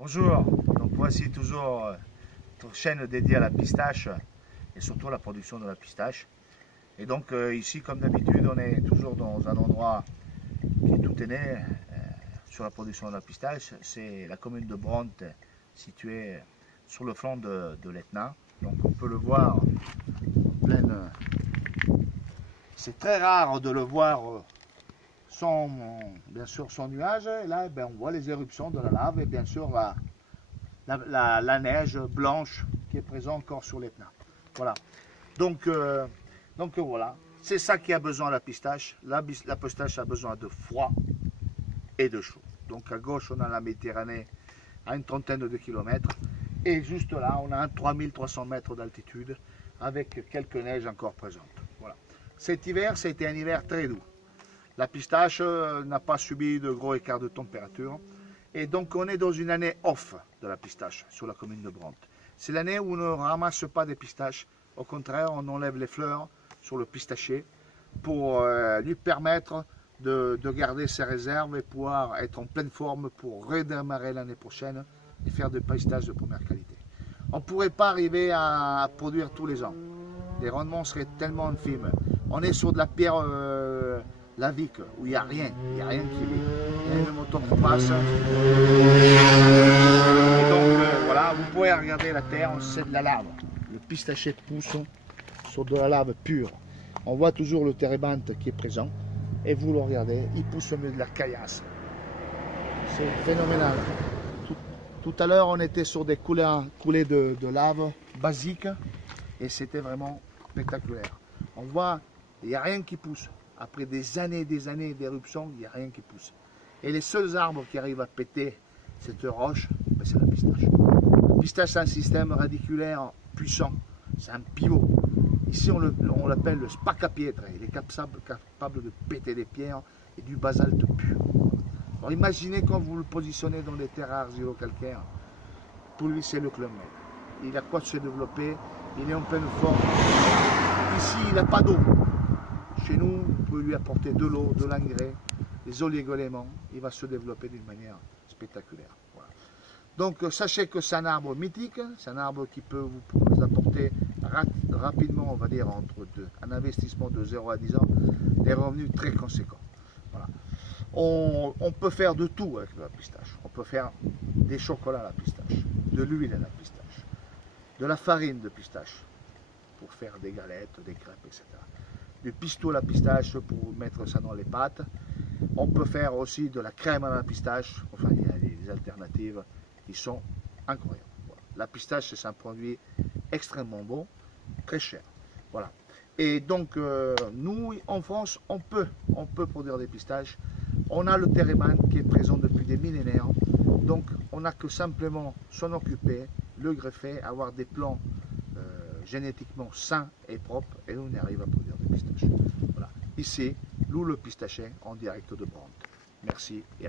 Bonjour, donc voici toujours notre chaîne dédiée à la pistache et surtout à la production de la pistache. Et donc ici, comme d'habitude, on est toujours dans un endroit qui est tout est né sur la production de la pistache. C'est la commune de Brandt, située sur le flanc de l'Etna. Donc on peut le voir en pleine... C'est très rare de le voir sans, bien sûr, sans nuage. Et là, on voit les éruptions de la lave et bien sûr la neige blanche qui est présente encore sur l'Etna. Voilà. Donc voilà, c'est ça qui a besoin la pistache. La pistache a besoin de froid et de chaud. Donc à gauche, on a la Méditerranée à une trentaine de kilomètres. Et juste là, on a un 3300 mètres d'altitude avec quelques neiges encore présentes. Voilà. Cet hiver, ça a été un hiver très doux. La pistache n'a pas subi de gros écarts de température. Et donc on est dans une année off de la pistache sur la commune de Brandt. C'est l'année où on ne ramasse pas des pistaches. Au contraire, on enlève les fleurs sur le pistachier pour lui permettre de garder ses réserves et pouvoir être en pleine forme pour redémarrer l'année prochaine et faire des pistaches de première qualité. On ne pourrait pas arriver à produire tous les ans. Les rendements seraient tellement infimes. On est sur de la pierre lavique où il n'y a rien qui vit. Il y a une moto qui passe. Et donc voilà, vous pouvez regarder la terre, c'est de la lave. Le pistachier pousse sur de la lave pure. On voit toujours le térébinthe qui est présent. Et vous le regardez, il pousse au milieu de la caillasse. C'est phénoménal. Tout à l'heure, on était sur des coulées de lave basiques et c'était vraiment spectaculaire. On voit, il n'y a rien qui pousse. Après des années d'éruption, il n'y a rien qui pousse. Et les seuls arbres qui arrivent à péter cette roche, c'est la pistache. La pistache, c'est un système radiculaire puissant. C'est un pivot. Ici, on l'appelle le spaccapiètre. Il est capable de péter des pierres et du basalte pur. Alors imaginez quand vous le positionnez dans des terres argilo-calcaires. Pour lui, c'est le Club Med. Il a quoi de se développer. Il est en pleine forme. Ici, il n'a pas d'eau. Chez nous, vous pouvez lui apporter de l'eau, de l'engrais, des oligoéléments. Il va se développer d'une manière spectaculaire. Voilà. Donc, sachez que c'est un arbre mythique. C'est un arbre qui peut vous apporter rapidement, on va dire, un investissement de 0 à 10 ans, des revenus très conséquents. Voilà. On peut faire de tout avec la pistache. On peut faire des chocolats à la pistache, de l'huile à la pistache, de la farine de pistache pour faire des galettes, des crêpes, etc. Du pistou à la pistache pour mettre ça dans les pâtes. On peut faire aussi de la crème à la pistache. Enfin, il y a des alternatives qui sont incroyables. Voilà. La pistache, c'est un produit extrêmement bon, très cher. Voilà. Et donc, nous, en France, on peut produire des pistaches. On a le térébinthe qui est présent depuis des millénaires. Donc, on n'a que simplement s'en occuper, le greffer, avoir des plants génétiquement sains et propres, et on arrive à produire des pistaches. Voilà. Ici, Lou le pistacher en direct de Brandt. Merci et à bientôt.